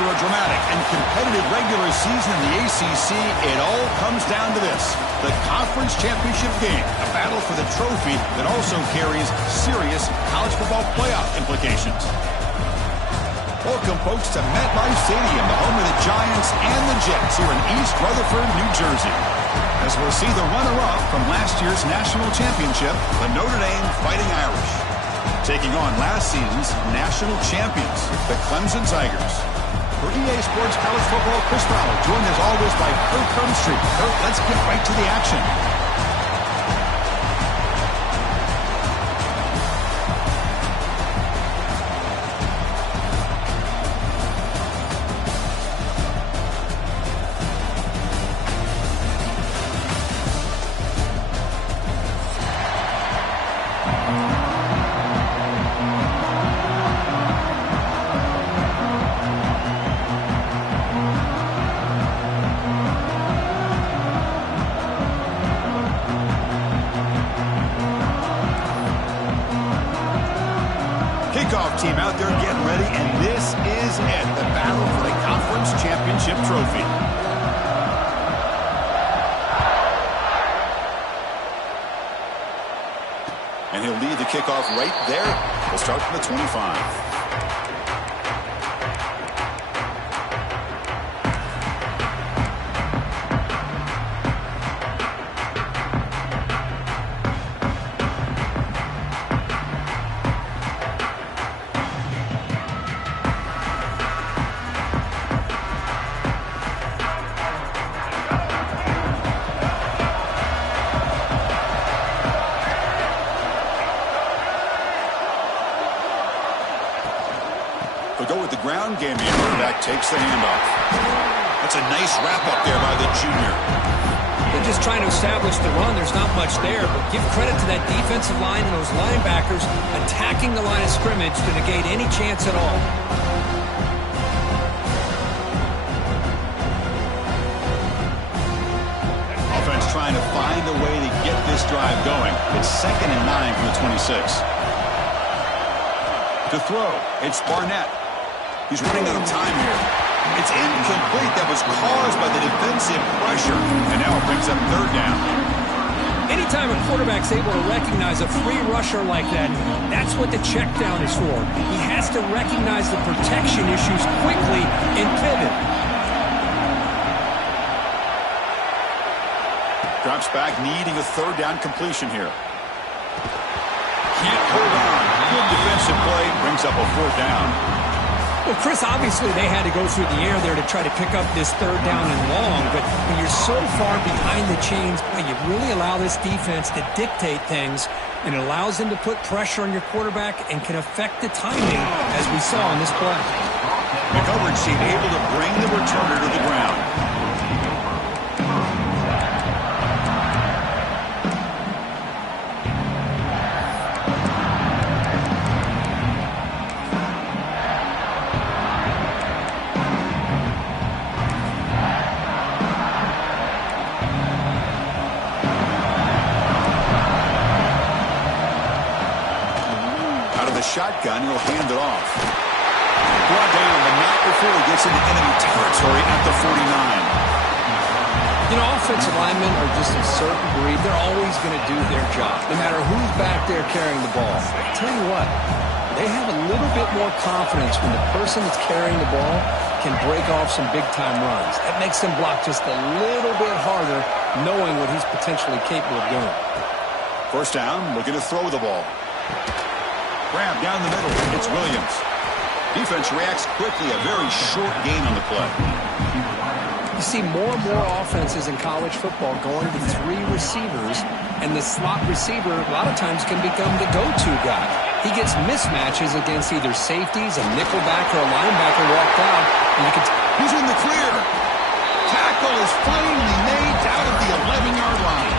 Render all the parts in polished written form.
After a dramatic and competitive regular season in the ACC, it all comes down to this: the conference championship game, a battle for the trophy that also carries serious college football playoff implications. Welcome, folks, to MetLife Stadium, the home of the Giants and the Jets here in East Rutherford, New Jersey. As we'll see the runner-up from last year's national championship, the Notre Dame Fighting Irish, taking on last season's national champions, the Clemson Tigers. For EA Sports College Football, Chris Fowler, joined as always by Kurt Cumstreet. Kurt, let's get right to the action. Kickoff team out there getting ready, and this is it, the battle for the conference championship trophy. And he'll lead the kickoff right there. We'll start from the 25. They'll go with the ground game. The quarterback takes the handoff. That's a nice wrap-up there by the junior. They're just trying to establish the run. There's not much there, but give credit to that defensive line and those linebackers attacking the line of scrimmage to negate any chance at all. Offense trying to find a way to get this drive going. It's 2nd and 9 from the 26. To throw, it's Barnett. He's running out of time here. It's incomplete. That was caused by the defensive pressure. And now it brings up 3rd down. Anytime a quarterback's able to recognize a free rusher like that, that's what the check down is for. He has to recognize the protection issues quickly and pivot. Drops back, needing a 3rd down completion here. Can't hold on. Good defensive play. Brings up a 4th down. Well, Chris, obviously they had to go through the air there to try to pick up this 3rd down and long, but when you're so far behind the chains, you really allow this defense to dictate things, and it allows them to put pressure on your quarterback and can affect the timing, as we saw in this play. The coverage team able to bring the returner to the ground. Shotgun, he'll hand it off. Brought down, but not before he gets into enemy territory at the 49. You know, offensive linemen are just a certain breed. They're always going to do their job, no matter who's back there carrying the ball. I tell you what, they have a little bit more confidence when the person that's carrying the ball can break off some big-time runs. That makes them block just a little bit harder, knowing what he's potentially capable of doing. 1st down, looking to throw the ball. Grab down the middle. It's Williams. Defense reacts quickly. A very short gain on the play. You see more and more offenses in college football going to 3 receivers, and the slot receiver a lot of times can become the go-to guy. He gets mismatches against either safeties, a nickelback, or a linebacker walked out, and you can he's in the clear. Tackle is finally made out of the 11-yard line.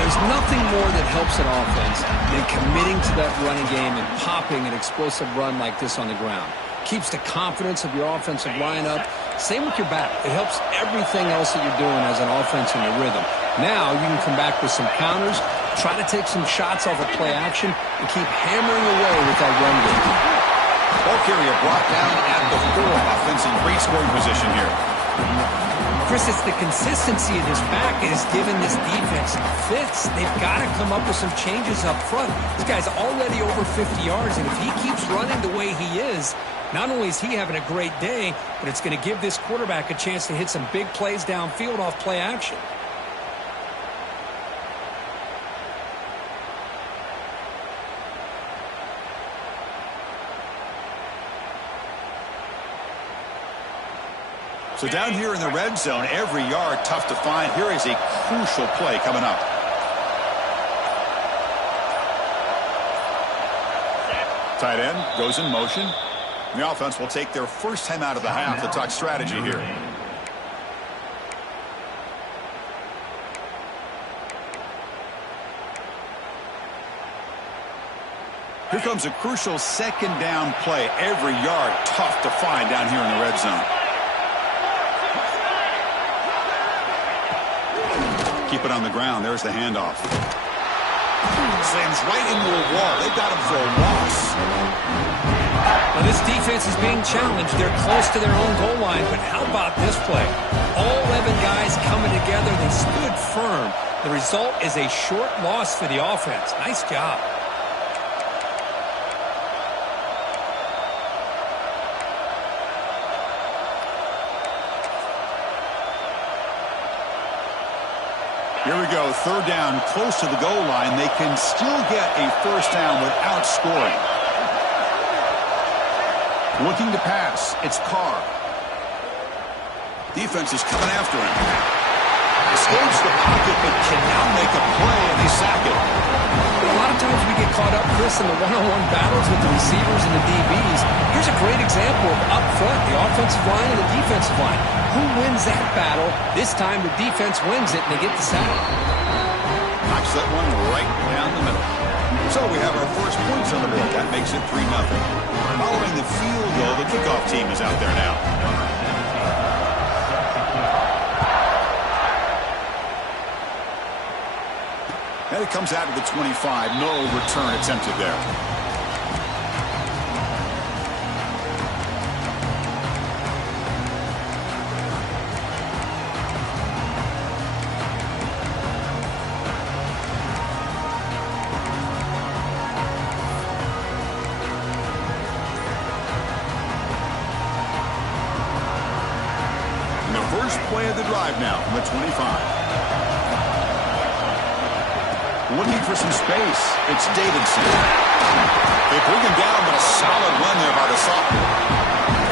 There's nothing more that helps an offense than committing to that running game and popping an explosive run like this on the ground. Keeps the confidence of your offensive lineup. Same with your back. It helps everything else that you're doing as an offense in your rhythm. Now you can come back with some counters, try to take some shots off of play action, and keep hammering away with that run game. Ball carrier brought down at the 4. Offense in great scoring position here. Chris, it's the consistency of his back that has given this defense fits. They've got to come up with some changes up front. This guy's already over 50 yards, and if he keeps running the way he is, not only is he having a great day, but it's going to give this quarterback a chance to hit some big plays downfield off play action. So down here in the red zone, every yard tough to find. Here is a crucial play coming up. Tight end goes in motion. The offense will take their first time out of the half to talk strategy here. Here comes a crucial second down play. Every yard tough to find down here in the red zone. Keep it on the ground. There's the handoff. Slams right into a wall. They've got him for a loss. Well, this defense is being challenged. They're close to their own goal line, but how about this play? All 11 guys coming together. They stood firm. The result is a short loss for the offense. Nice job. Here we go, third down, close to the goal line. They can still get a first down without scoring. Looking to pass, it's Carr. Defense is coming after him. Escapes the pocket, but can now make a play, and they sack it. A lot of times we get caught up, Chris, in the one-on-one battles with the receivers and the DBs. Here's a great example of up front, the offensive line and the defensive line. Who wins that battle? This time the defense wins it, and they get the sack. Knocks that one right down the middle. So we have our first points on the board. That makes it 3-0. Following the field goal, the kickoff team is out there now. And it comes out to the 25. No return attempted there. And the first play of the drive now from the 25. Looking for some space. It's Davidson. They bring him down, but a solid run there by the sophomore.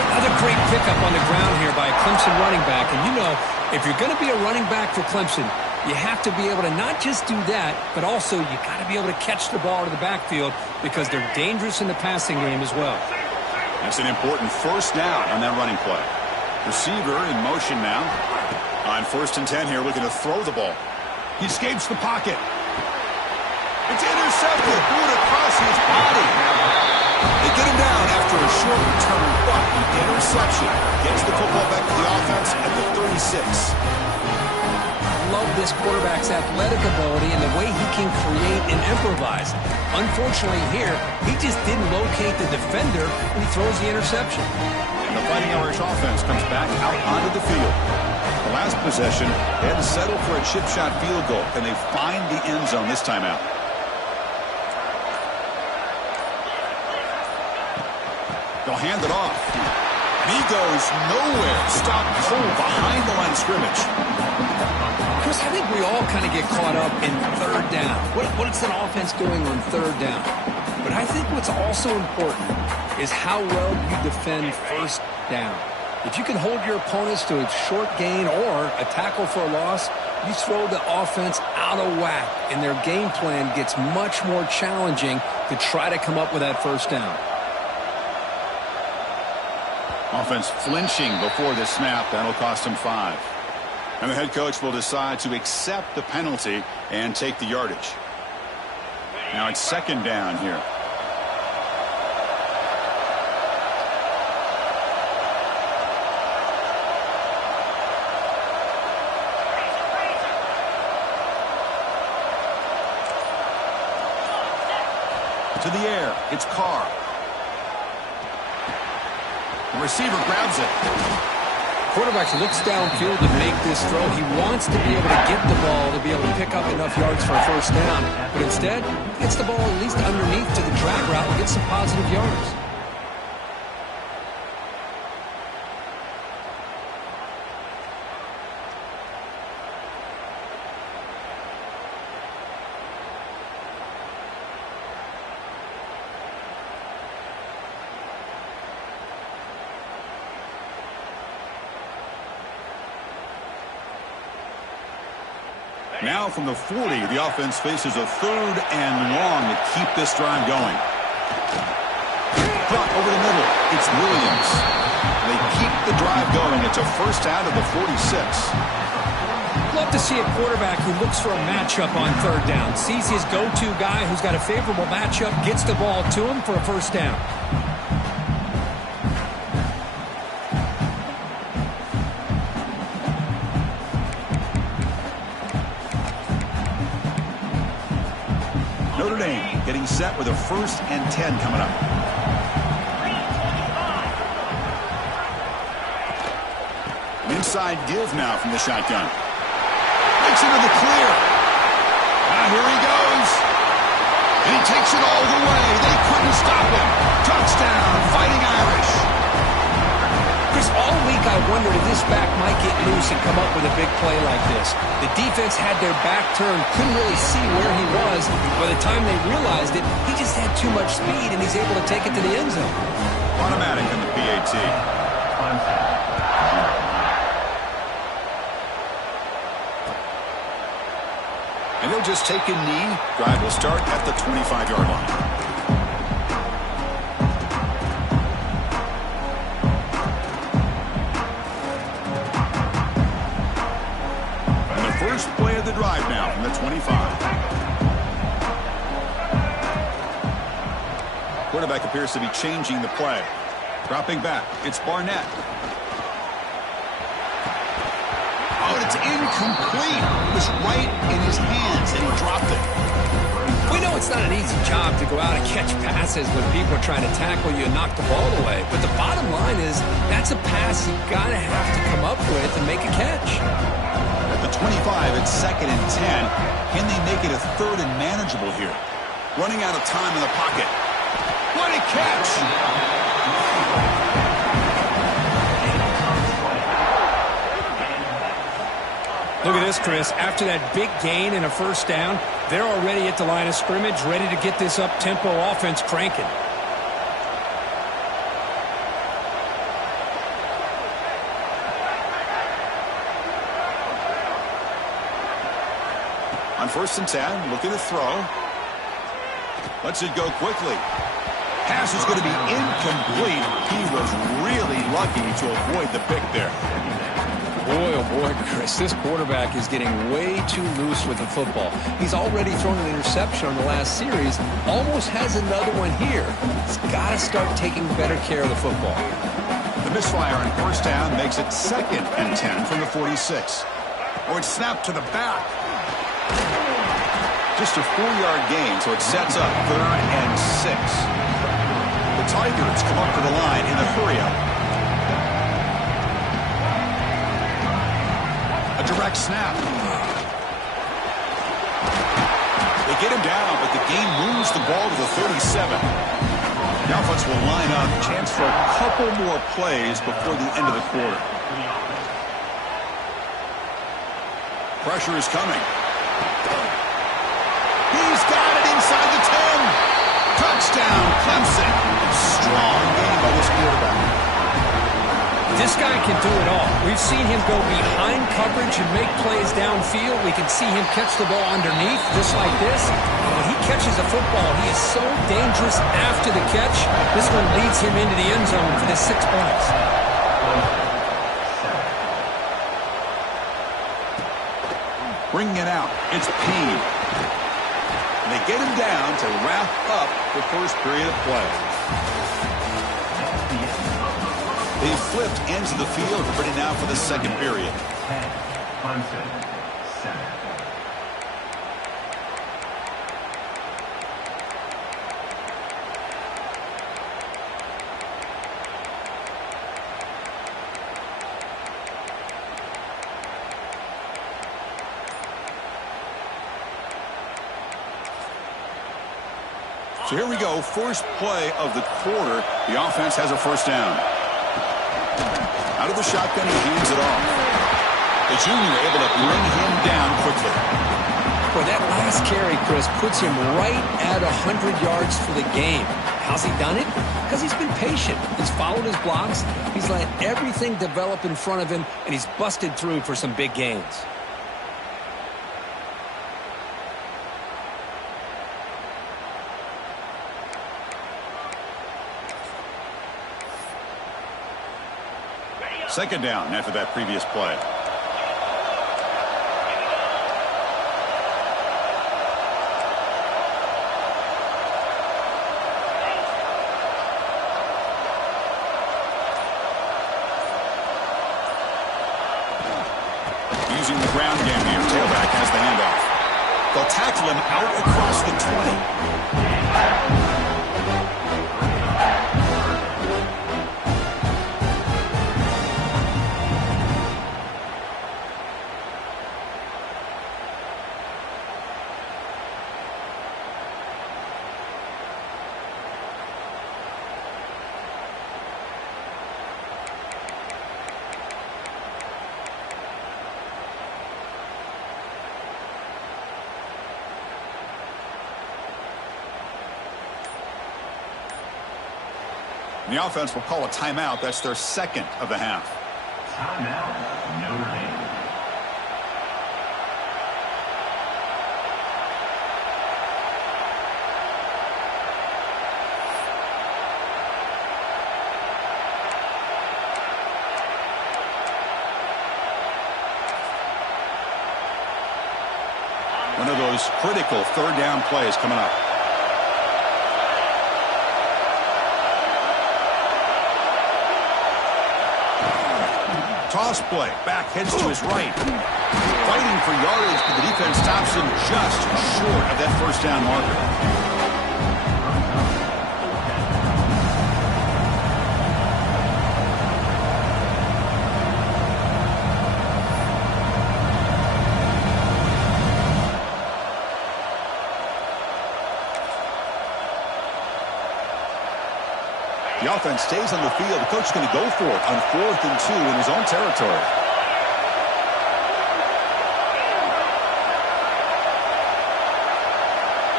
Another great pickup on the ground here by a Clemson running back. And you know, if you're going to be a running back for Clemson, you have to be able to not just do that, but also you got to be able to catch the ball to the backfield because they're dangerous in the passing game as well. That's an important first down on that running play. Receiver in motion now. On 1st and 10 here, looking to throw the ball. He escapes the pocket. It's intercepted. Threw it across his body. They get him down after a short return, but the interception gets the football back to the offense at the 36. I love this quarterback's athletic ability and the way he can create and improvise. Unfortunately here, he just didn't locate the defender when he throws the interception. And the Fighting Irish offense comes back out onto the field. The last possession, they had to settle for a chip shot field goal. Can they find the end zone this time out? They'll hand it off. And he goes nowhere. Stopped cold behind the line of scrimmage. Chris, I think we all kind of get caught up in third down. What is an offense doing on third down? But I think what's also important is how well you defend first down. If you can hold your opponents to a short gain or a tackle for a loss, you throw the offense out of whack, and their game plan gets much more challenging to try to come up with that first down. Offense flinching before the snap. That'll cost him 5. And the head coach will decide to accept the penalty and take the yardage. Now it's 2nd down here. To the air. It's Carr. The receiver grabs it. Quarterback looks downfield to make this throw. He wants to be able to get the ball to be able to pick up enough yards for a first down. But instead, he gets the ball at least underneath to the drag route and gets some positive yards. Now from the 40, the offense faces a 3rd and long to keep this drive going. Brought over the middle. It's Williams. They keep the drive going. It's a first down to the 46. Love to see a quarterback who looks for a matchup on 3rd down. Sees his go-to guy who's got a favorable matchup, gets the ball to him for a first down. Notre Dame getting set with a 1st and 10 coming up. An inside give now from the shotgun. Makes it to the clear. Now here he goes. He takes it all the way. They couldn't stop him. Touchdown, Fighting Irish. Chris, all week I wondered if this back might get loose and come up with a big play like this. The defense had their back turned, couldn't really see where he was. By the time they realized it, he just had too much speed, and he's able to take it to the end zone. Automatic in the PAT. And he'll just take a knee. Drive will start at the 25-yard line. First play of the drive now from the 25. Quarterback appears to be changing the play. Dropping back. It's Barnett. Oh, it's incomplete. It was right in his hands, and he dropped it. We know it's not an easy job to go out and catch passes when people are trying to tackle you and knock the ball away. But the bottom line is that's a pass you got to have to come up with and make a catch. At the 25, it's 2nd and 10. Can they make it a 3rd and manageable here? Running out of time in the pocket. What a catch! Look at this, Chris. After that big gain and a first down, they're already at the line of scrimmage, ready to get this up-tempo offense cranking. On 1st and 10, looking to throw. Lets it go quickly. Pass is going to be incomplete. He was really lucky to avoid the pick there. Boy, oh boy, Chris, this quarterback is getting way too loose with the football. He's already thrown an interception on the last series, almost has another one here. He's got to start taking better care of the football. The misfire on 1st down makes it 2nd and 10 from the 46. Oh, it's snapped to the back. Just a 4-yard gain, so it sets up 3rd and 6. The Tigers come up to the line in a hurry-up. A direct snap. They get him down, but the game moves the ball to the 37. The offense will line up. Chance for a couple more plays before the end of the quarter. Pressure is coming. He's got it inside the 10. Touchdown, Clemson. Strong game by this quarterback. This guy can do it all. We've seen him go behind coverage and make plays downfield. We can see him catch the ball underneath, just like this. When he catches a football, he is so dangerous after the catch. This one leads him into the end zone for the 6 points. Bringing it out, it's Pede. And they get him down to wrap up the first period of play. They flipped ends of the field, ready now for the second period. So here we go, first play of the quarter. The offense has a first down. Out of the shotgun, he hands it off. The junior able to bring him down quickly. Boy, that last carry, Chris, puts him right at 100 yards for the game. How's he done it? Because he's been patient. He's followed his blocks. He's let everything develop in front of him, and he's busted through for some big gains. Second down after that previous play. Using the ground game here. Tailback has the handoff. They'll tackle him out across the 20. The offense will call a timeout. That's their second of the half. Timeout, Notre Dame. One of those critical third down plays coming up. Toss play. Back heads to his right. Fighting for yardage, but the defense stops him just short of that first down marker. The offense stays on the field. The coach is going to go for it on 4th and 2 in his own territory.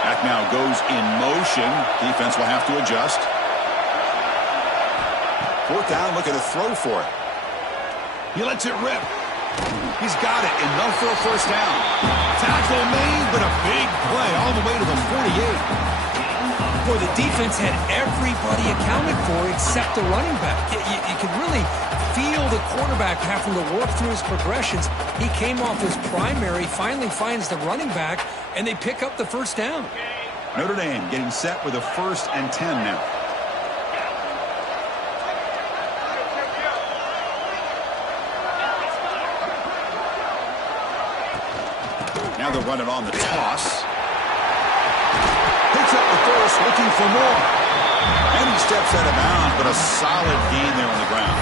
Back now goes in motion. Defense will have to adjust. 4th down, looking to throw for it. He lets it rip. He's got it. Enough for a first down. Tackle made, but a big play all the way to the 48. Boy, the defense had everybody accounted for except the running back. You could really feel the quarterback having to work through his progressions. He came off his primary, finally finds the running back, and they pick up the first down. Notre Dame getting set with a 1st and 10 now. Now they're running on the toss. Picks up the first, looking for more. And he steps out of bounds, but a solid gain there on the ground.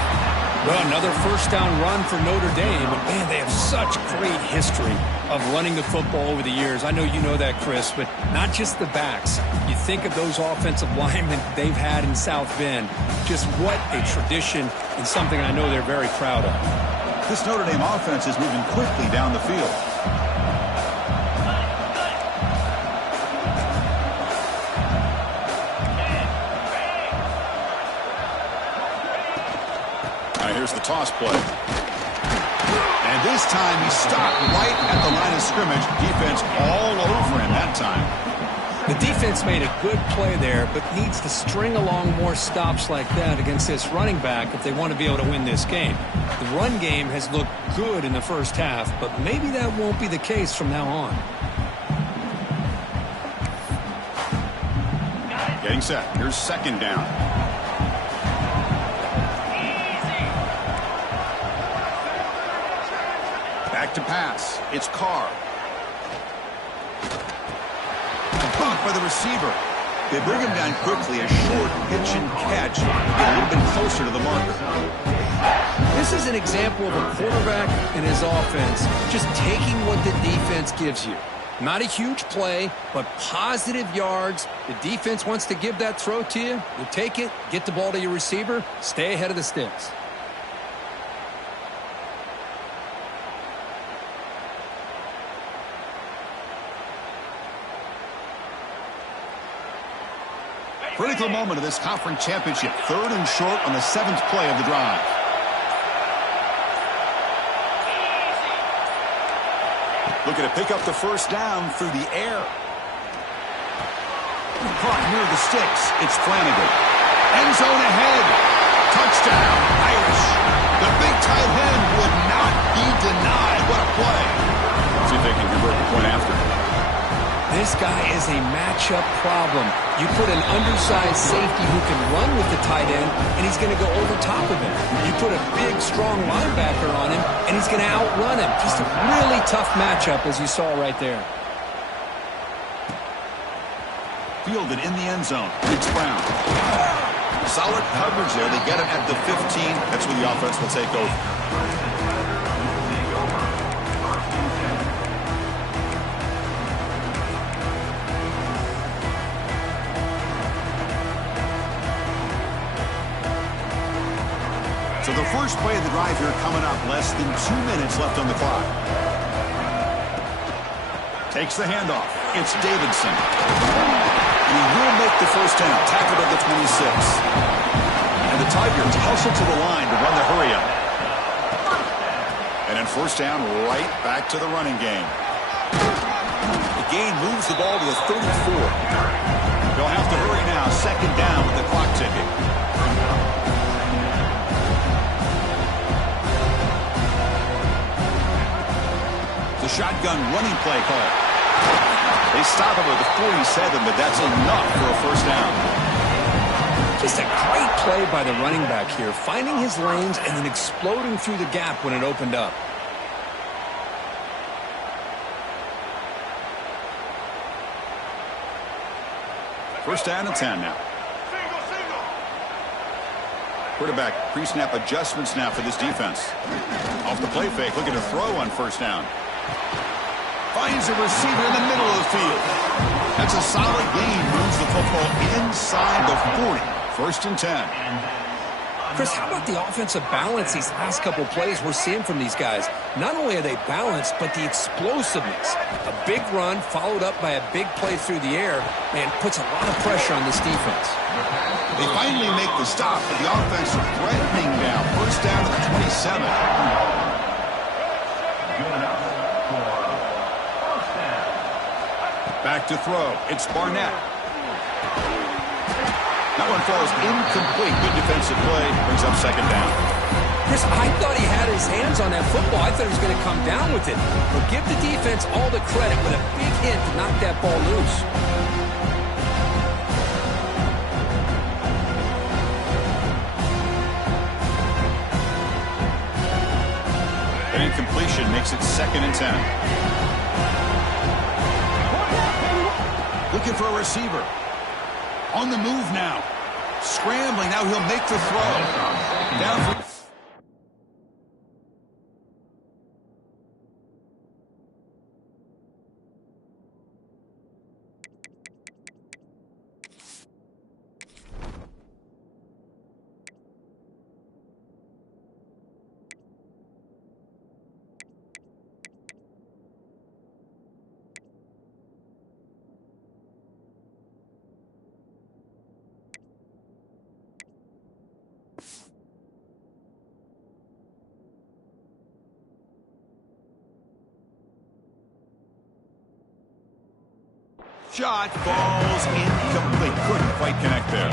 Well, another first down run for Notre Dame. And, man, they have such great history of running the football over the years. I know you know that, Chris, but not just the backs. You think of those offensive linemen they've had in South Bend. Just what a tradition and something I know they're very proud of. This Notre Dame offense is moving quickly down the field. Here's the toss play. And this time he stopped right at the line of scrimmage. Defense all over him that time. The defense made a good play there, but needs to string along more stops like that against this running back if they want to be able to win this game. The run game has looked good in the first half, but maybe that won't be the case from now on. Getting set. Here's 2nd down. Back to pass. It's Carr. Caught by the receiver. They bring him down quickly. A short pitch and catch. Get a little bit closer to the marker. This is an example of a quarterback and his offense just taking what the defense gives you. Not a huge play, but positive yards. The defense wants to give that throw to you. You take it, get the ball to your receiver, stay ahead of the sticks. Critical moment of this conference championship. 3rd and short on the 7th play of the drive. Looking to pick up the first down through the air. Caught near the sticks. It's Flanagan. End zone ahead. Touchdown, Irish. The big tight end would not be denied. What a play. See if they can convert the point after. This guy is a matchup problem. You put an undersized safety who can run with the tight end, and he's going to go over top of him. You put a big, strong linebacker on him, and he's going to outrun him. Just a really tough matchup, as you saw right there. Fielded in the end zone. It's Brown. Solid coverage there. They get him at the 15. That's where the offense will take over. So the first play of the drive here coming up. Less than 2 minutes left on the clock. Takes the handoff. It's Davidson. He will make the first down. Tackled at the 26. And the Tigers hustle to the line to run the hurry up. And then first down, right back to the running game. The gain moves the ball to the 34. They'll have to hurry now. 2nd down with the clock ticking. Shotgun running play call. They stop him at the 47, but that's enough for a first down. Just a great play by the running back here, finding his lanes and then exploding through the gap when it opened up. First down and 10 now. Quarterback pre-snap adjustments now for this defense. Off the play fake, looking to throw on first down. Finds a receiver in the middle of the field. That's a solid gain. Moves the football inside the 40. 1st and 10. Chris, how about the offensive balance these last couple plays we're seeing from these guys? Not only are they balanced, but the explosiveness. A big run followed up by a big play through the air, man, puts a lot of pressure on this defense. They finally make the stop, but the offense is threatening now. First down to the 27. Back to throw. It's Barnett. That one falls incomplete. Good defensive play. Brings up 2nd down. Chris, I thought he had his hands on that football. I thought he was going to come down with it. But give the defense all the credit with a big hit to knock that ball loose. An incompletion makes it 2nd and 10. Looking for a receiver. On the move now. Scrambling. Now he'll make the throw. Down for... Shot falls incomplete. Couldn't quite connect there.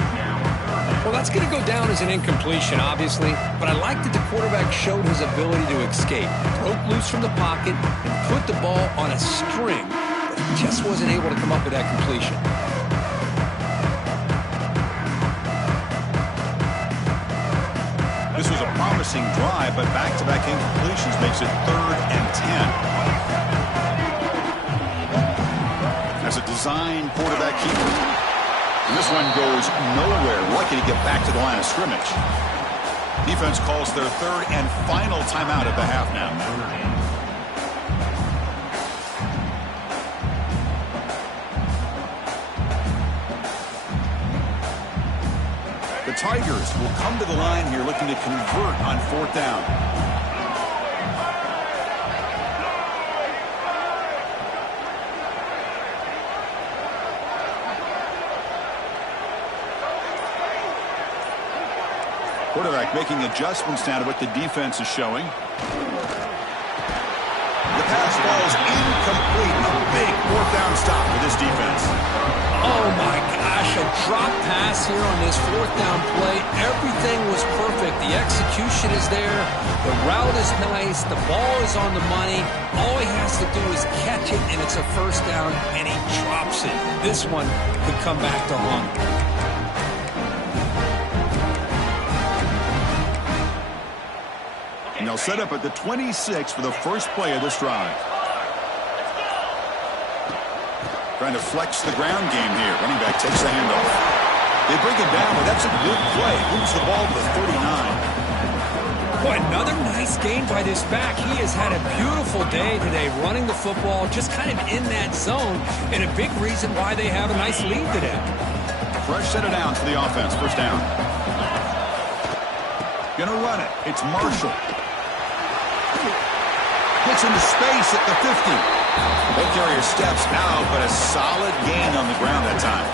Well, that's going to go down as an incompletion, obviously, but I like that the quarterback showed his ability to escape, broke loose from the pocket, and put the ball on a string, but he just wasn't able to come up with that completion. This was a promising drive, but back-to-back incompletions makes it 3rd and 10. As a design quarterback keeper. And this one goes nowhere. Lucky to get back to the line of scrimmage. Defense calls their 3rd and final timeout at the half now. Tigers will come to the line here looking to convert on 4th down. Quarterback making adjustments now to what the defense is showing. The pass falls incomplete. A big 4th down stop for this defense. Oh my gosh, a drop pass here on this 4th down play. Everything was perfect. The execution is there. The route is nice. The ball is on the money. All he has to do is catch it, and it's a 1st down, and he drops it. This one could come back to haunt him. And they'll set up at the 26 for the first play of this drive. Trying to flex the ground game here. Running back takes the handoff. They bring it down, but that's a good play. Moves the ball to the 39. Boy, another nice gain by this back. He has had a beautiful day today running the football, just kind of in that zone, and a big reason why they have a nice lead today. Fresh set of downs for the offense. 1st down. Gonna run it. It's Marshall. Gets into space at the 50. That carrier steps out, but a solid gain on the ground that time.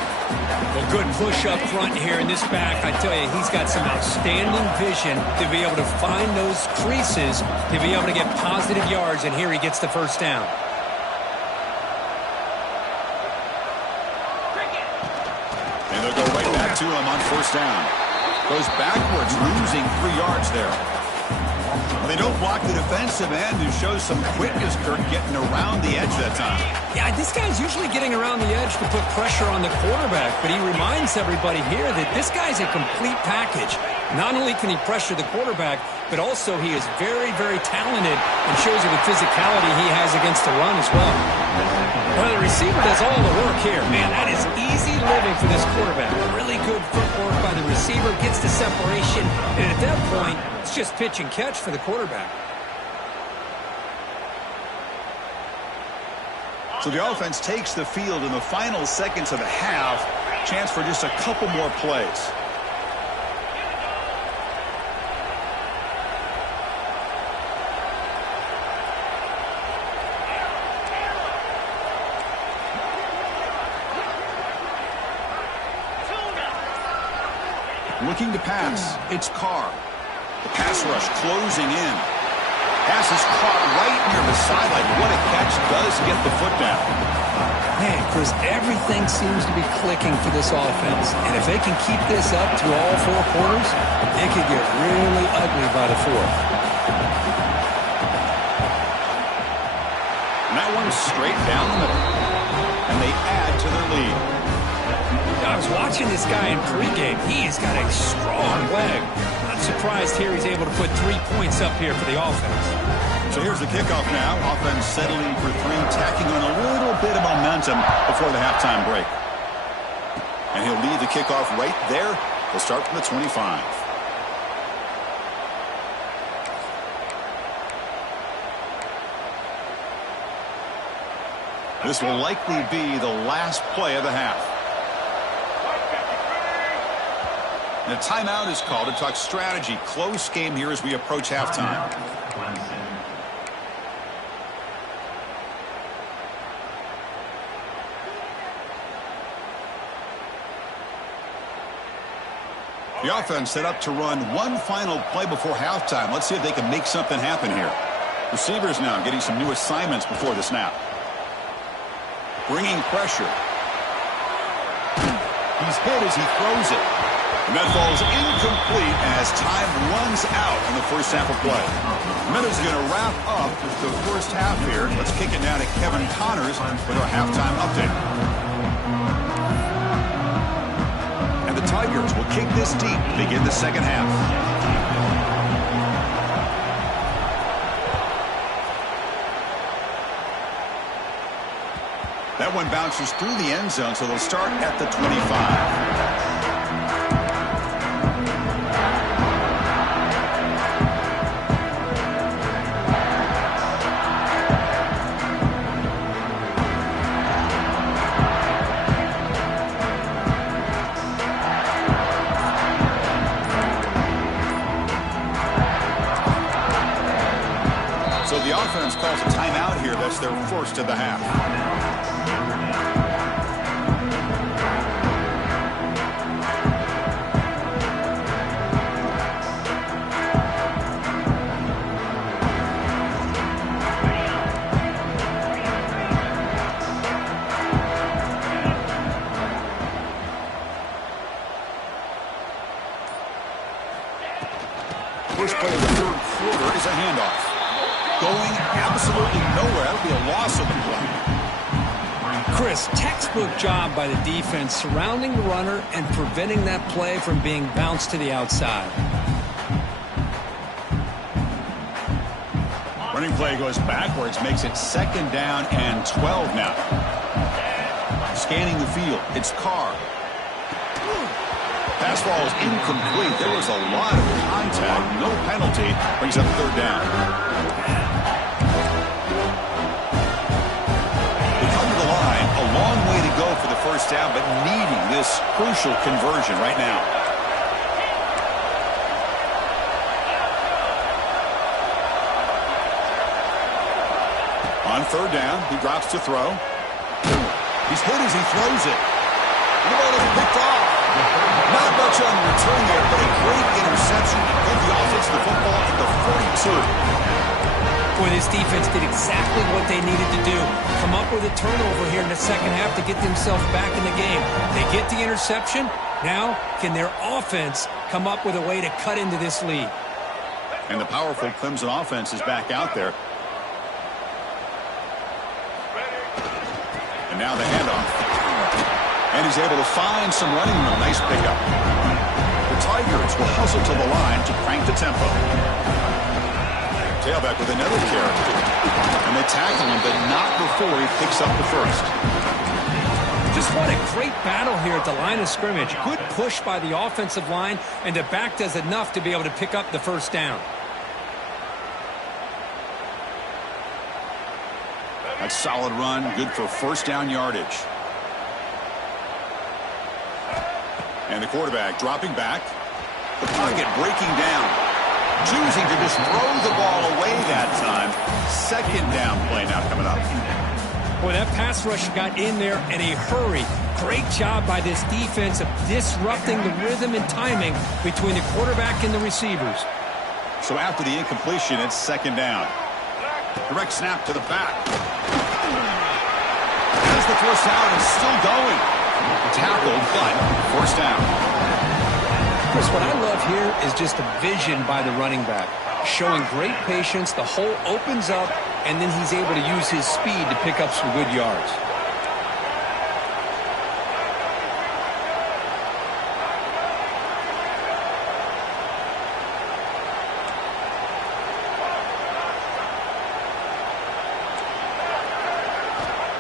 Well, good push up front here in this back. I tell you, he's got some outstanding vision to be able to find those creases, to be able to get positive yards, and here he gets the 1st down. And they'll go right back to him on 1st down. Goes backwards, losing 3 yards there. They don't block the defensive end, who shows some quickness, Kirk, getting around the edge that time. Yeah, this guy's usually getting around the edge to put pressure on the quarterback, but he reminds everybody here that this guy's a complete package. Not only can he pressure the quarterback, but also he is very, very talented and shows you the physicality he has against the run as well. Well, the receiver does all the work here. Man, that is easy living for this quarterback. Really good footwork by the receiver, gets the separation, and at that point, it's just pitch and catch for the quarterback. So the offense takes the field in the final seconds of the half. Chance for just a couple more plays. Looking to pass, it's Carr. The pass rush closing in. Pass is caught right near the sideline. What a catch, does get the foot down. Man, Chris, everything seems to be clicking for this offense. And if they can keep this up through all 4 quarters, it could get really ugly by the 4th. And that one's straight down the middle. And they add to their lead. I was watching this guy in pregame. He's got a strong leg. Not surprised here he's able to put 3 points up here for the offense. So here's the kickoff now. Offense settling for 3, tacking on a little bit of momentum before the halftime break. And he'll lead the kickoff right there. He'll start from the 25. This will likely be the last play of the half. And a timeout is called to talk strategy. Close game here as we approach halftime. The offense set up to run one final play before halftime. Let's see if they can make something happen here. Receivers now getting some new assignments before the snap. Bringing pressure. He's hit as he throws it. And that falls incomplete as time runs out in the first half of play. Minutes going to wrap up the first half here. Let's kick it now to Kevin Connors with our halftime update. And the Tigers will kick this deep to begin the second half. That one bounces through the end zone, so they'll start at the 25. offense calls a timeout here. That's their first of the half. First play of the third quarter is a handoff. Going absolutely nowhere. That would be a loss of the play. Chris, textbook job by the defense surrounding the runner and preventing that play from being bounced to the outside. Running play goes backwards, makes it 2nd down and 12 now. Scanning the field, it's Carr. Pass ball is incomplete. There was a lot of contact. No penalty. Brings up 3rd down. They come to the line. A long way to go for the first down, but needing this crucial conversion right now. On 3rd down, he drops to throw. He's hit as he throws it. The ball is picked off. Not much on the return there, but a great interception to give the offense the football at the 42. Boy, this defense did exactly what they needed to do. Come up with a turnover here in the second half to get themselves back in the game. They get the interception. Now, can their offense come up with a way to cut into this lead? And the powerful Clemson offense is back out there. And now the handoff. And he's able to find some running room. Nice pickup. The Tigers will hustle to the line to crank the tempo. Tailback with another carry. And they tackle him, but not before he picks up the first. Just what a great battle here at the line of scrimmage. Good push by the offensive line, and the back does enough to be able to pick up the first down. That's solid run. Good for first down yardage. And the quarterback dropping back. The pocket breaking down. Choosing to just throw the ball away that time. 2nd down play now coming up. Boy, that pass rush got in there in a hurry. Great job by this defense of disrupting the rhythm and timing between the quarterback and the receivers. So after the incompletion, it's 2nd down. Direct snap to the back. As the first down is still going. Tackled, but first down. Chris, what I love here is just the vision by the running back. Showing great patience, the hole opens up, and then he's able to use his speed to pick up some good yards.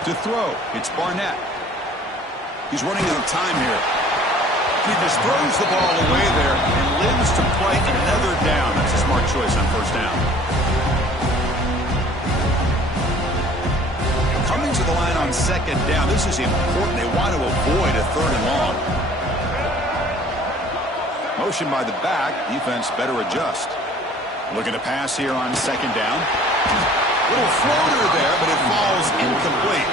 To throw, it's Barnett. He's running out of time here. He just throws the ball away there and lives to play another down. That's a smart choice on first down. Coming to the line on 2nd down. This is important. They want to avoid a 3rd and long. Motion by the back. Defense better adjust. Looking to pass here on 2nd down. Little floater there, but it falls incomplete.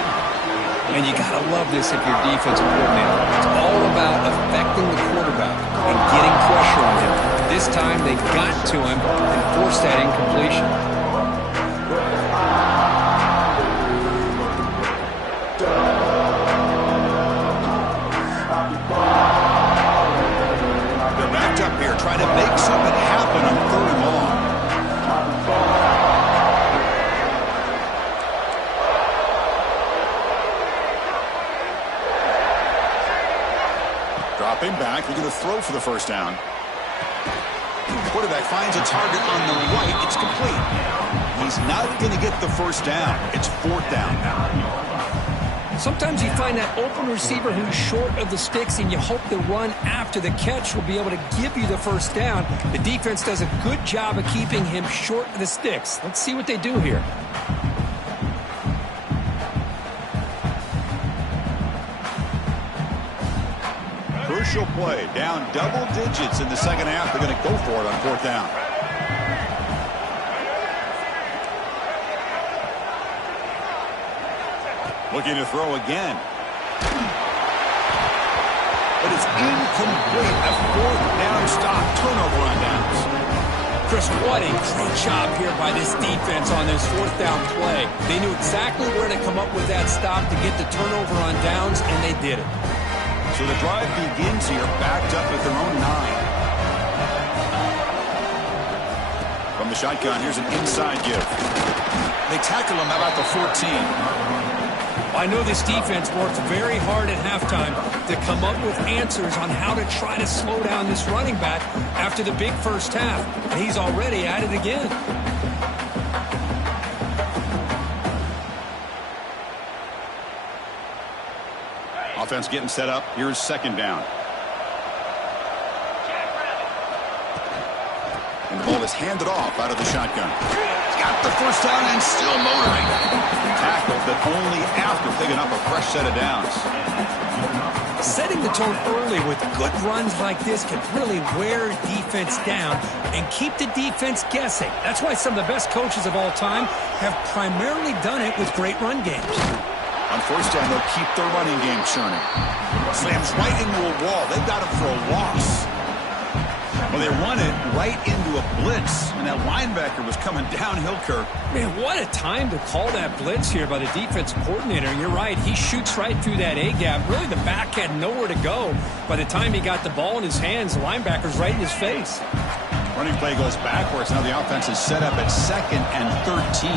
And you got to love this if you're defensive coordinator. It's all about affecting the quarterback and getting pressure on him. This time they got to him and forced that incompletion. They're backed up here trying to make something happen on 3rd and long. Dropping back, looking to throw for the first down. Quarterback finds a target on the right. It's complete. He's not going to get the first down. It's 4th down now. Sometimes you find that open receiver who's short of the sticks, and you hope the run after the catch will be able to give you the first down. The defense does a good job of keeping him short of the sticks. Let's see what they do here. Crucial play. Down double digits in the second half. They're going to go for it on 4th down. Looking to throw again. But it's incomplete. A fourth down stop. Turnover on downs. Chris, what a great job here by this defense on this fourth down play. They knew exactly where to come up with that stop to get the turnover on downs, and they did it. So the drive begins here, backed up at their own 9. From the shotgun, here's an inside give. They tackle him about the 14. I know this defense worked very hard at halftime to come up with answers on how to try to slow down this running back after the big first half. And he's already at it again. Offense getting set up. Here's second down. And the ball is handed off out of the shotgun. Got the first down and still motoring. Tackled, but only after picking up a fresh set of downs. Setting the tone early with good runs like this can really wear defense down and keep the defense guessing. That's why some of the best coaches of all time have primarily done it with great run games. On first down, they'll keep their running game churning. Slams right into a wall. They've got him for a loss. Well, they run it right into a blitz, and that linebacker was coming downhill, Kirk. Man, what a time to call that blitz here by the defense coordinator. And you're right, he shoots right through that A-gap. Really, the back had nowhere to go. By the time he got the ball in his hands, the linebacker's right in his face. Running play goes backwards. Now the offense is set up at 2nd and 13.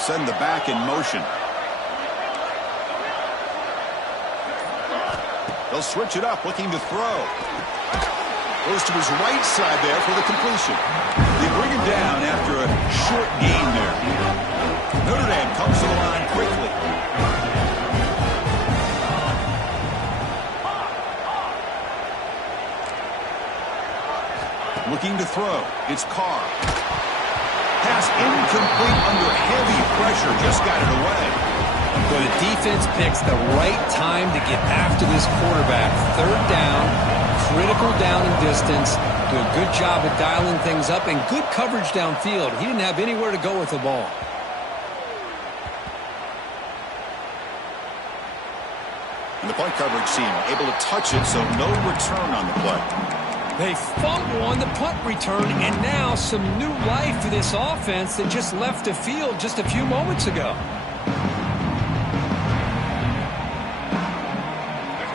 Send the back in motion. They'll switch it up, looking to throw. Goes to his right side there for the completion. They bring him down after a short gain there. Notre Dame comes to the line quickly. Looking to throw. It's Carr. Pass incomplete under heavy pressure. Just got it away. But the defense picks the right time to get after this quarterback. Third down, critical down and distance. Do a good job of dialing things up and good coverage downfield. He didn't have anywhere to go with the ball. And the punt coverage team able to touch it, so no return on the play. They fumble on the punt return, and now some new life for this offense that just left the field just a few moments ago.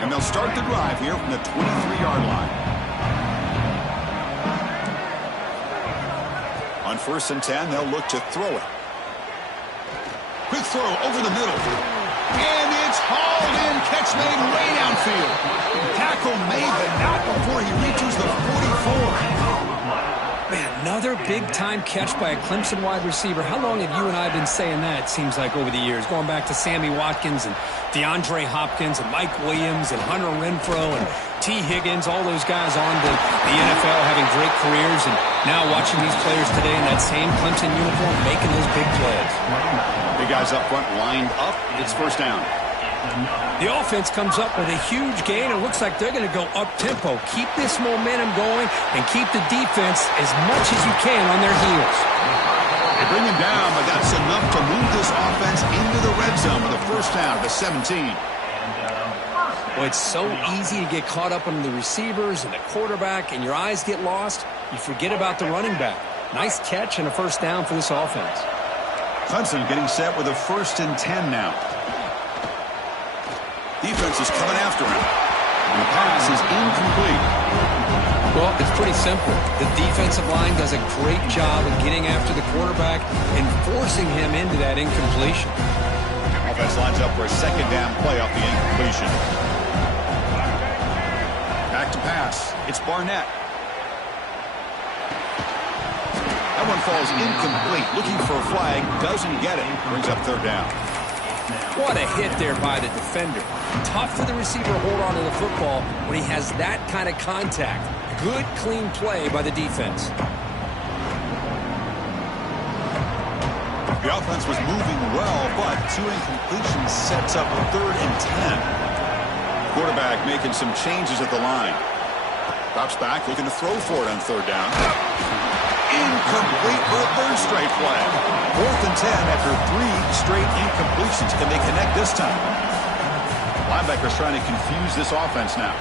And they'll start the drive here from the 23-yard line. On 1st and 10, they'll look to throw it. Quick throw over the middle. And it's hauled in. Catch made way downfield. Tackle made, but not before he reaches the 44. Man, another big-time catch by a Clemson wide receiver. How long have you and I been saying that, it seems like, over the years? Going back to Sammy Watkins and DeAndre Hopkins and Mike Williams and Hunter Renfrow and T. Higgins, all those guys on to the NFL having great careers, and now watching these players today in that same Clemson uniform making those big plays. Big guys up front lined up. It's first down. The offense comes up with a huge gain. It looks like they're going to go up-tempo. Keep this momentum going and keep the defense as much as you can on their heels. They bring him down, but that's enough to move this offense into the red zone with a first down at the 17. Well, it's so easy to get caught up on the receivers and the quarterback, and your eyes get lost. You forget about the running back. Nice catch and a first down for this offense. Clemson getting set with a 1st and 10 now. Defense is coming after him. And the pass is incomplete. Well, it's pretty simple. The defensive line does a great job of getting after the quarterback and forcing him into that incompletion. Offense lines up for a second down play off the incompletion. Back to pass. It's Barnett. That one falls incomplete. Looking for a flag. Doesn't get it. Brings up third down. What a hit there by the defender. Tough for the receiver to hold on to the football when he has that kind of contact. Good, clean play by the defense. The offense was moving well, but 2 incompletions sets up a 3rd and 10. Quarterback making some changes at the line. Drops back, looking to throw for it on 3rd down. Incomplete for a third straight play. 4th and 10 after 3 straight incompletions. Can they connect this time? Linebacker's trying to confuse this offense now.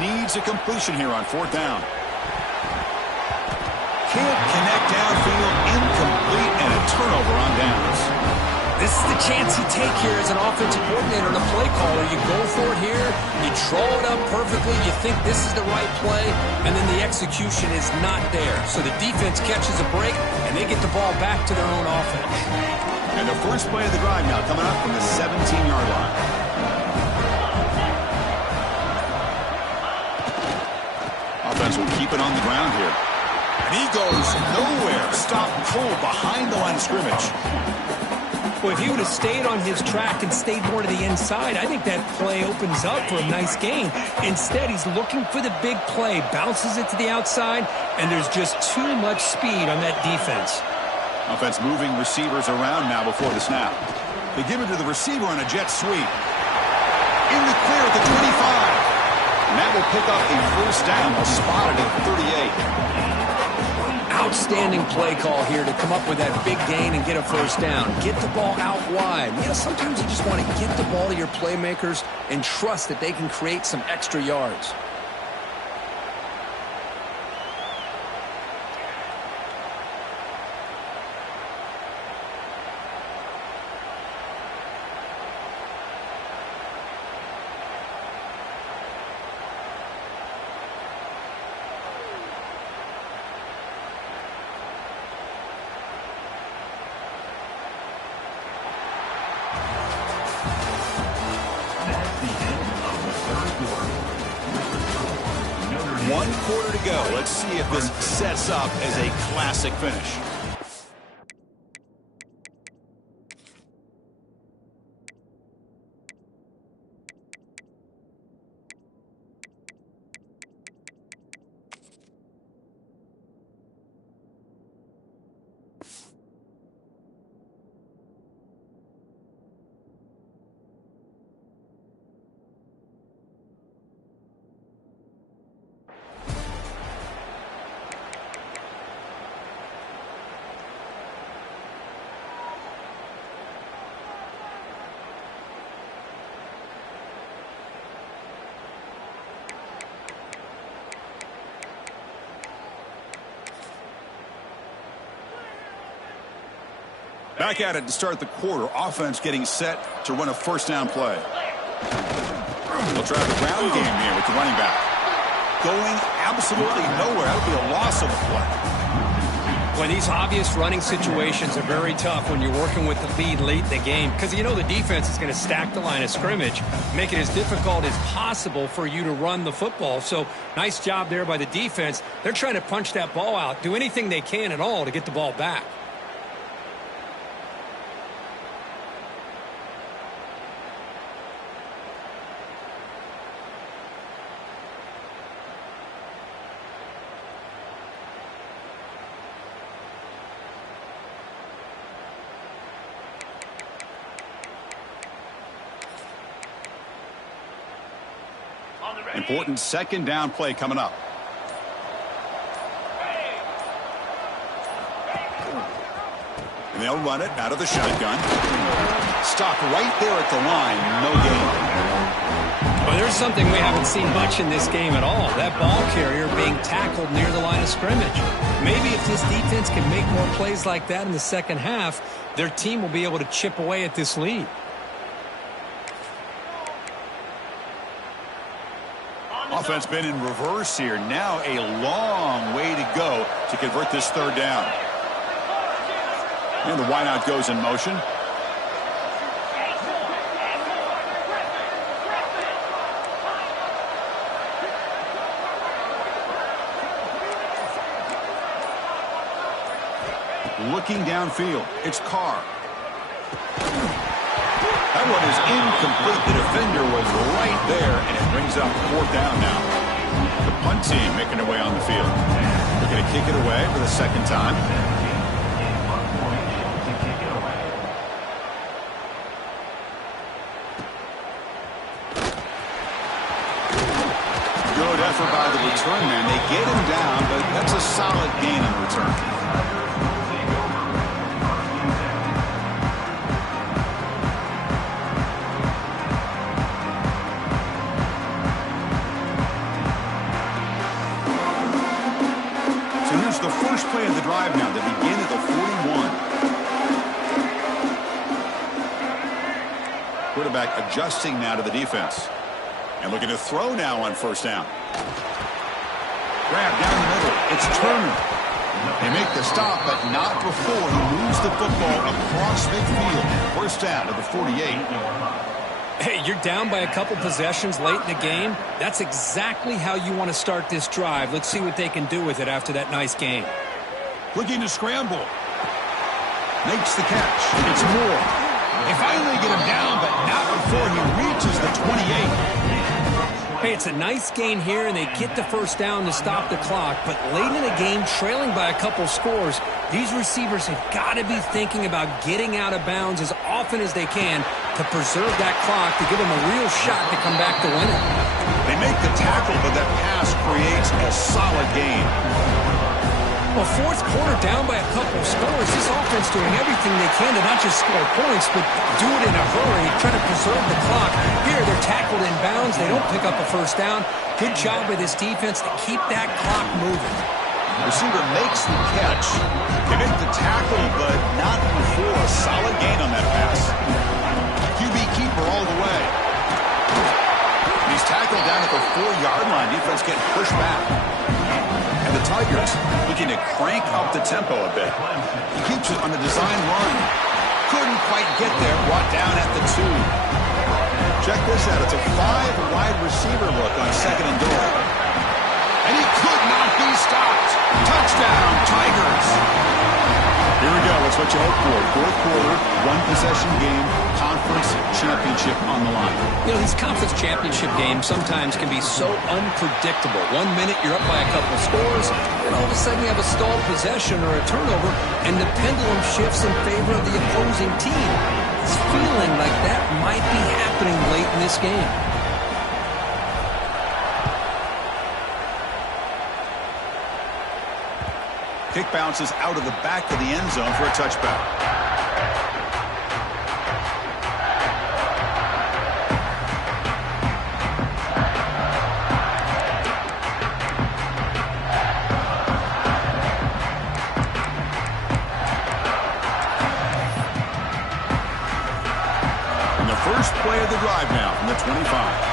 Needs a completion here on 4th down. Can't connect downfield. Incomplete and a turnover on downs. This is the chance you take here as an offensive coordinator and a play caller. You go for it here, you draw it up perfectly, you think this is the right play, and then the execution is not there. So the defense catches a break, and they get the ball back to their own offense. And the first play of the drive now coming up from the 17-yard line. Offense will keep it on the ground here. And he goes nowhere. Stop cold behind the line of scrimmage. Well, if he would have stayed on his track and stayed more to the inside, I think that play opens up for a nice gain. Instead, he's looking for the big play, bounces it to the outside, and there's just too much speed on that defense. Offense moving receivers around now before the snap. They give it to the receiver on a jet sweep. In the clear at the 25. And that will pick up a first down. Spotted at 38. Outstanding play call here to come up with that big gain and get a first down. Get the ball out wide. You know, sometimes you just want to get the ball to your playmakers and trust that they can create some extra yards. One quarter to go. Let's see if this sets up as a classic finish. Back at it to start the quarter. Offense getting set to run a first down play. They'll try the ground game here with the running back. Going absolutely nowhere. That would be a loss of the play. Well, these obvious running situations are very tough when you're working with the lead late in the game because you know the defense is going to stack the line of scrimmage, make it as difficult as possible for you to run the football. So nice job there by the defense. They're trying to punch that ball out, do anything they can at all to get the ball back. Important second down play coming up. And they'll run it out of the shotgun. Stop right there at the line. No gain. Well, there's something we haven't seen much in this game at all. That ball carrier being tackled near the line of scrimmage. Maybe if this defense can make more plays like that in the second half, their team will be able to chip away at this lead. Offense been in reverse here. Now a long way to go to convert this third down. And the wideout goes in motion. Looking downfield. It's Carr. That one is incomplete. The defender was right there, and it brings up fourth down now. The punt team making their way on the field. They're going to kick it away for the second time. Good effort by the return man. They get him down, but that's a solid gain on the return. So here's the first play of the drive now. They begin at the 41. Quarterback adjusting now to the defense. And looking to throw now on first down. Grab down the middle. It's Turner. They make the stop, but not before he moves the football across midfield. First down to the 48. Hey, you're down by a couple possessions late in the game. That's exactly how you want to start this drive. Let's see what they can do with it after that nice game. Looking to scramble. Makes the catch. It's Moore. They finally get him down, but not before he reaches the 28. Hey, it's a nice gain here, and they get the first down to stop the clock. But late in the game, trailing by a couple scores, these receivers have got to be thinking about getting out of bounds as often as they can to preserve that clock, to give them a real shot to come back to win it. They make the tackle, but that pass creates a solid gain. Well, fourth quarter down by a couple of scores. This offense doing everything they can to not just score points, but do it in a hurry, try to preserve the clock. Here, they're tackled in bounds. They don't pick up a first down. Good job by this defense to keep that clock moving. Receiver makes the catch. They make the tackle, but not before a solid gain on that pass. QB keeper all the way. He's tackled down at the 4-yard line. Defense getting pushed back. And the Tigers looking to crank up the tempo a bit. He keeps it on the design run. Couldn't quite get there. Brought down at the 2. Check this out. It's a 5-wide receiver look on second and goal. And he could not be stopped. Touchdown, Tigers. Here we go. It's what you hope for. Fourth quarter, one-possession game, conference championship on the line. You know, these conference championship games sometimes can be so unpredictable. 1 minute you're up by a couple scores, and all of a sudden you have a stalled possession or a turnover, and the pendulum shifts in favor of the opposing team. It's feeling like that might be happening late in this game. Kick bounces out of the back of the end zone for a touchback. And the first play of the drive now from the 25.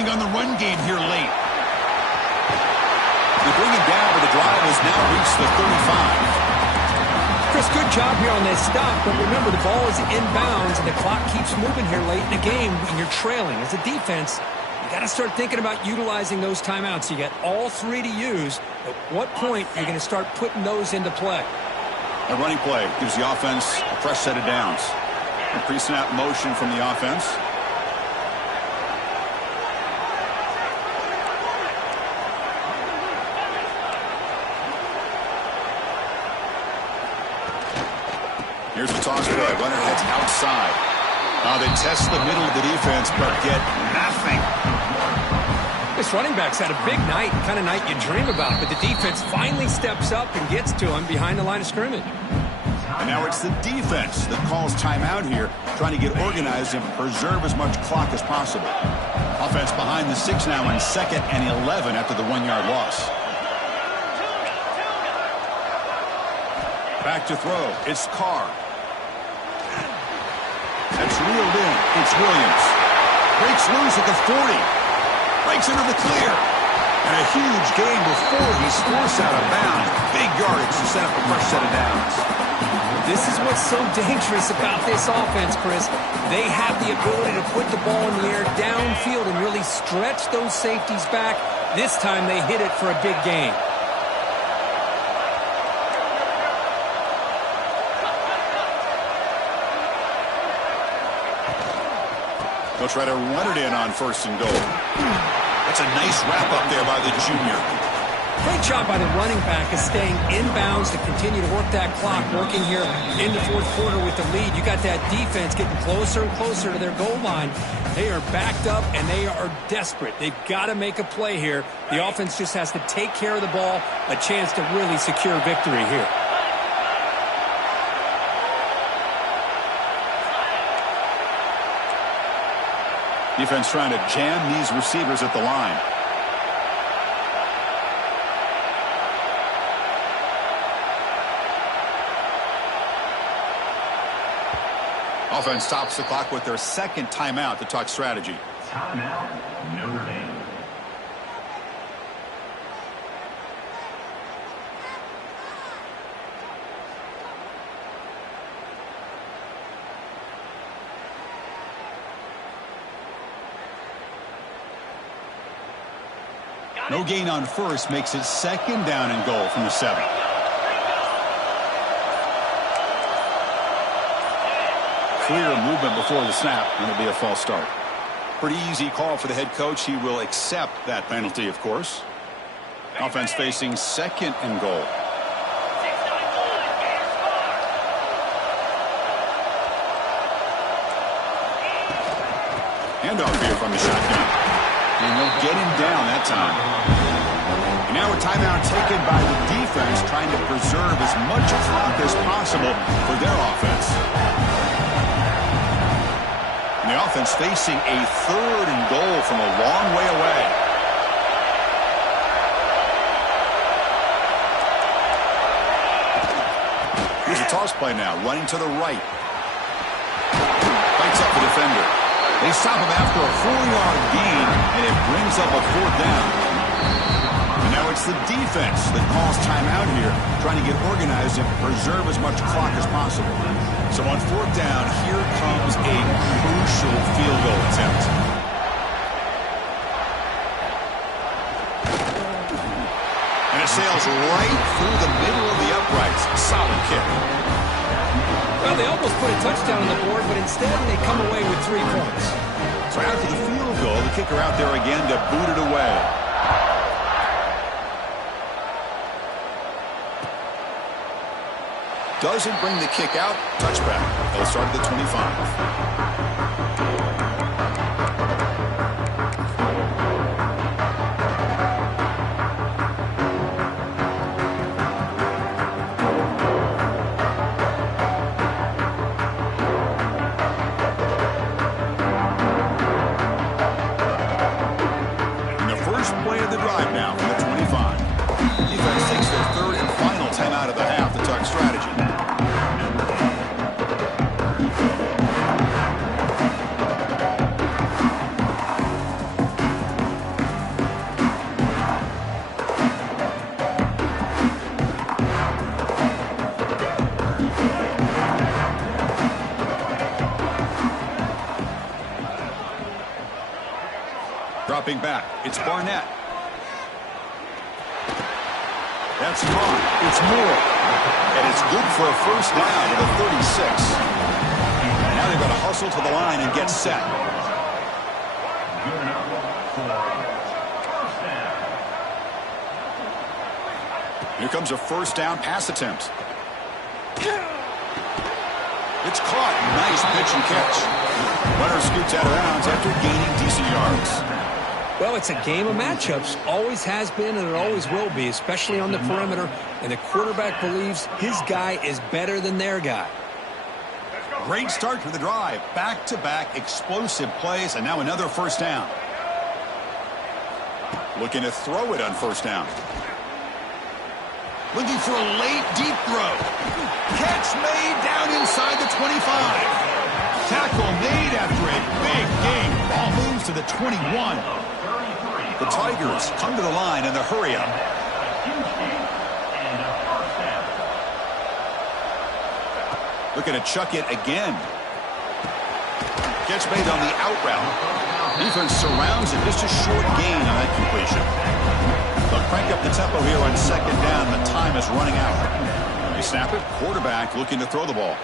On the run game here late. They bring it down, but the drive has now reached the 35. Chris, good job here on this stop, but remember the ball is inbounds and the clock keeps moving here late in the game and you're trailing. As a defense, you got to start thinking about utilizing those timeouts. You got all 3 to use. At what point are you going to start putting those into play? A running play gives the offense a fresh set of downs. A pre-snap motion from the offense. Here's the toss play. Runner heads outside. They test the middle of the defense, but get nothing. This running back's had a big night, kind of night you dream about, but the defense finally steps up and gets to him behind the line of scrimmage. And now it's the defense that calls timeout here, trying to get organized and preserve as much clock as possible. Offense behind the 6 now on 2nd and 11 after the 1-yard loss. Back to throw. It's Carr. That's reeled in. It's Williams. Breaks loose at the 40. Breaks into the clear. And a huge gain before he's forced out of bounds. Big yardage to set up a fresh set of downs. This is what's so dangerous about this offense, Chris. They have the ability to put the ball in the air downfield and really stretch those safeties back. This time they hit it for a big gain. They'll try to run it in on 1st and goal. That's a nice wrap up there by the junior. Great job by the running back of staying inbounds to continue to work that clock, working here in the fourth quarter with the lead. You got that defense getting closer and closer to their goal line. They are backed up, and they are desperate. They've got to make a play here. The offense just has to take care of the ball, a chance to really secure victory here. Defense trying to jam these receivers at the line. Offense stops the clock with their second timeout to talk strategy. Timeout, Notre Dame. No gain on first makes it second down and goal from the 7. Clear movement before the snap, and it'll be a false start. Pretty easy call for the head coach. He will accept that penalty, of course. Offense facing second and goal. Handoff here from the shotgun. And they'll get him down that time. And now a timeout taken by the defense, trying to preserve as much clock as possible for their offense. And the offense facing a third and goal from a long way away. Here's a toss play now, running to the right. Fights up the defender. They stop him after a 4-yard gain, and it brings up a fourth down. And now it's the defense that calls timeout here, trying to get organized and preserve as much clock as possible. So on fourth down, here comes a crucial field goal attempt. And it sails right through the middle of the uprights. Solid kick. Well, they almost put a touchdown on the board, but instead they come away with 3 points. So after the field goal, the kicker out there again to boot it away. Doesn't bring the kick out. Touchback. They'll start at the 25. Dropping back, it's Barnett. That's caught. It's Moore. And it's good for a first down at the 36. Now they've got to hustle to the line and get set. Here comes a first down pass attempt. It's caught. Nice pitch and catch. Runner scoots out of bounds after gaining decent yards. Well, it's a game of matchups. Always has been, and it always will be, especially on the perimeter. And the quarterback believes his guy is better than their guy. Great start to the drive. Back-to-back explosive plays, and now another first down. Looking to throw it on first down. Looking for a late, deep throw. Catch made down inside the 25. Tackle made after a big gain. Ball moves to the 21. The Tigers come to the line in the hurry-up. Looking to chuck it again. Catch made on the out route. Defense surrounds it. Just a short gain on that completion. They'll crank up the tempo here on second down. The time is running out. They snap it. Quarterback looking to throw the ball.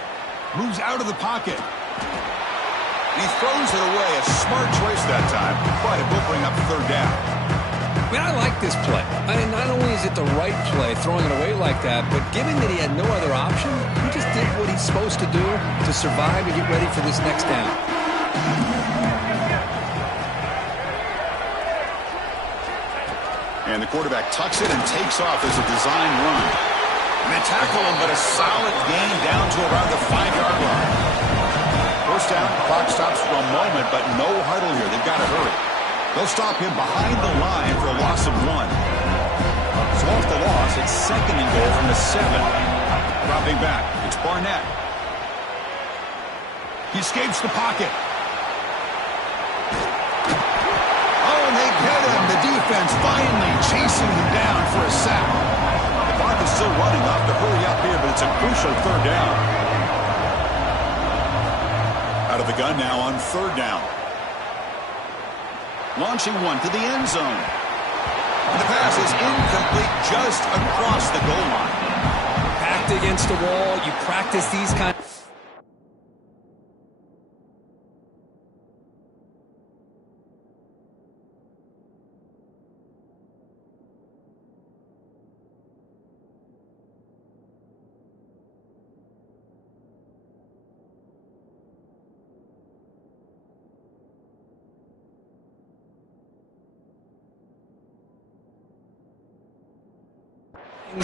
Moves out of the pocket. He throws it away. A smart choice that time, but it will bring up third down. I mean, I like this play. I mean, not only is it the right play, throwing it away like that, but given that he had no other option, he just did what he's supposed to do to survive and get ready for this next down. And the quarterback tucks it and takes off as a design run. And they tackle him, but a solid gain down to around the 5-yard line. First down, clock stops for a moment, but no huddle here. They've got to hurry. They'll stop him behind the line for a loss of 1. So off the loss, it's 2nd and goal from the 7. Dropping back, it's Barnett. He escapes the pocket. Oh, and they get him. The defense finally chasing him down for a sack. The clock is still running. They'll have to hurry up here, but it's a crucial 3rd down. Out of the gun now on 3rd down. Launching one to the end zone. And the pass is incomplete just across the goal line. Backed against the wall. You practice these kind of...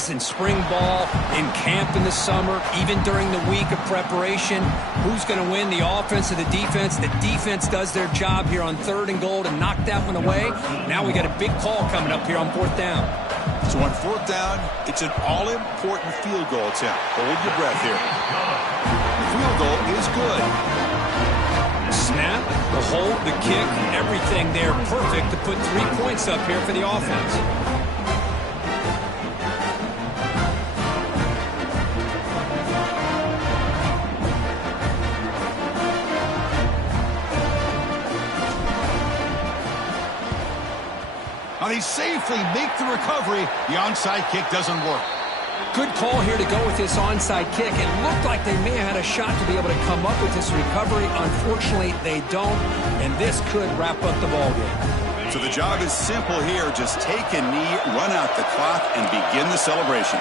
in spring ball, in camp in the summer, even during the week of preparation. Who's going to win, the offense or the defense? The defense does their job here on 3rd and goal to knock that one away. Now we got a big call coming up here on 4th down. So on 4th down, it's an all-important field goal attempt. Hold your breath here. The field goal is good. Snap, the hold, the kick, everything there perfect to put 3 points up here for the offense. Now they safely make the recovery. The onside kick doesn't work. Good call here to go with this onside kick. It looked like they may have had a shot to be able to come up with this recovery. Unfortunately, they don't, and this could wrap up the ballgame. So the job is simple here. Just take a knee, run out the clock, and begin the celebration.